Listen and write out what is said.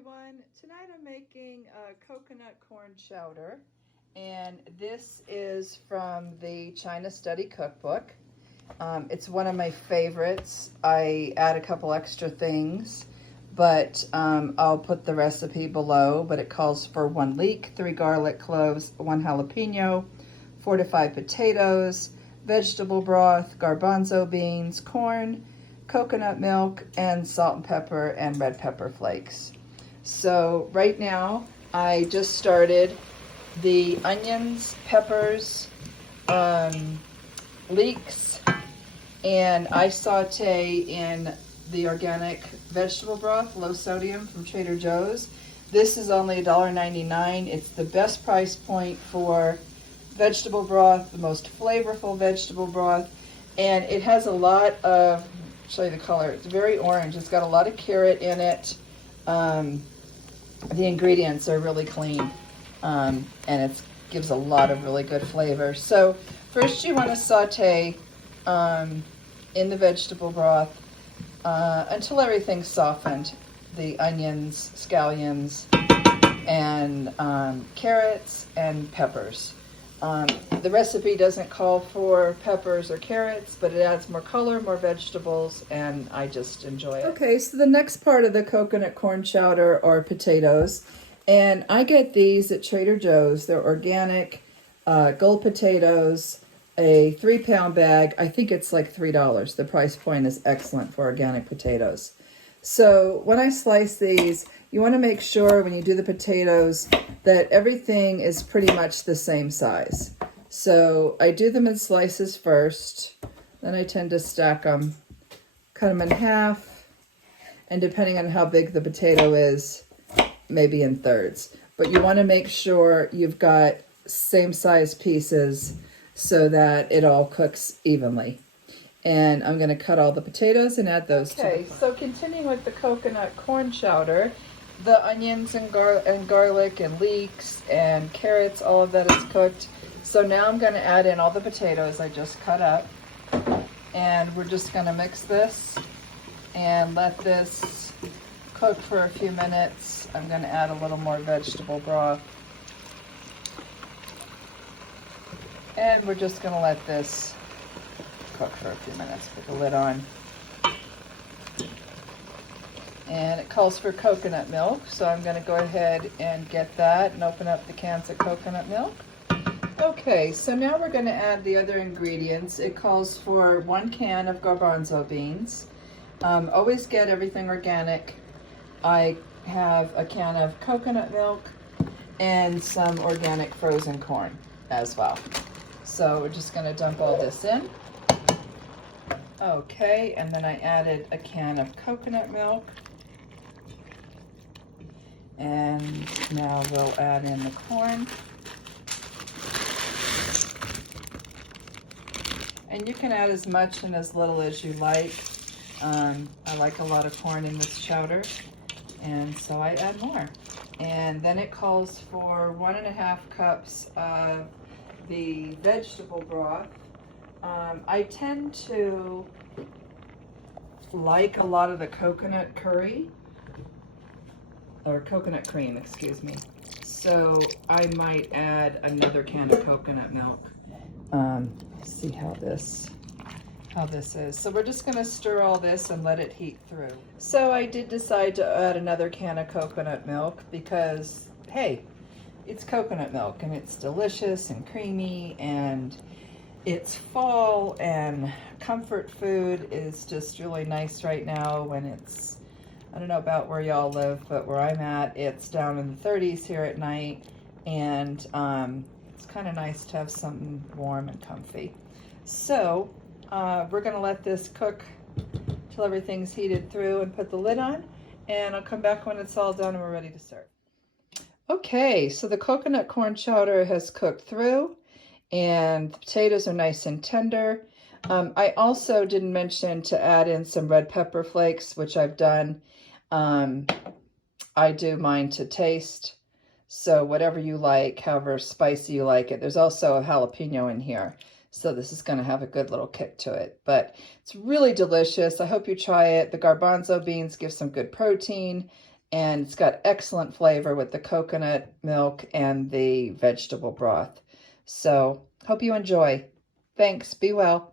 everyone. Tonight I'm making a coconut corn chowder, and this is from the China Study Cookbook. It's one of my favorites. I add a couple extra things, but I'll put the recipe below, but it calls for 1 leek, 3 garlic cloves, 1 jalapeno, 4 to 5 potatoes, vegetable broth, garbanzo beans, corn, coconut milk, and salt and pepper and red pepper flakes. So right now I just started the onions, peppers, leeks, and I saute in the organic vegetable broth, low sodium from Trader Joe's. This is only $1.99. It's the best price point for vegetable broth, the most flavorful vegetable broth, and it has a lot of, show you the color, it's very orange. It's got a lot of carrot in it. The ingredients are really clean, and it gives a lot of really good flavor. So first you want to saute in the vegetable broth until everything's softened. The onions, scallions, and carrots and peppers. The recipe doesn't call for peppers or carrots, but it adds more color, more vegetables, and I just enjoy it. Okay, so the next part of the coconut corn chowder are potatoes. And I get these at Trader Joe's. They're organic, gold potatoes, a 3-pound bag. I think it's like $3. The price point is excellent for organic potatoes. So when I slice these, you want to make sure when you do the potatoes that everything is pretty much the same size. So I do them in slices first, then I tend to stack them, cut them in half, and depending on how big the potato is, maybe in thirds. But you want to make sure you've got same size pieces so that it all cooks evenly. And I'm going to cut all the potatoes and add those to the pot. So continuing with the coconut corn chowder, the onions and garlic and leeks and carrots, all of that is cooked. So now I'm going to add in all the potatoes I just cut up. And we're just going to mix this and let this cook for a few minutes. I'm going to add a little more vegetable broth. And we're just going to let this cook for a few minutes. Put the lid on. And it calls for coconut milk, so I'm going to go ahead and get that and open up the cans of coconut milk. Okay, so now we're going to add the other ingredients. It calls for 1 can of garbanzo beans. Always get everything organic. I have a can of coconut milk and some organic frozen corn as well. So we're just going to dump all this in. Okay, and then I added a can of coconut milk. And now we'll add in the corn. And you can add as much and as little as you like. I like a lot of corn in this chowder, and so I add more. And then it calls for 1.5 cups of the vegetable broth. I tend to like a lot of the coconut curry, or coconut cream, excuse me. So I might add another can of coconut milk. See how this is. So we're just gonna stir all this and let it heat through. So I did decide to add another can of coconut milk because, hey, it's coconut milk and it's delicious and creamy, and it's fall, and comfort food is just really nice right now when it's, I don't know about where y'all live, but where I'm at, it's down in the 30s here at night, and it's kind of nice to have something warm and comfy. So we're going to let this cook till everything's heated through and put the lid on, and I'll come back when it's all done and we're ready to serve. Okay, so the coconut corn chowder has cooked through, and the potatoes are nice and tender. I also didn't mention to add in some red pepper flakes, which I've done. I do mine to taste, so whatever you like, however spicy you like it. There's also a jalapeno in here, so this is going to have a good little kick to it. But it's really delicious. I hope you try it. The garbanzo beans give some good protein, and it's got excellent flavor with the coconut milk and the vegetable broth. So hope you enjoy. Thanks. Be well.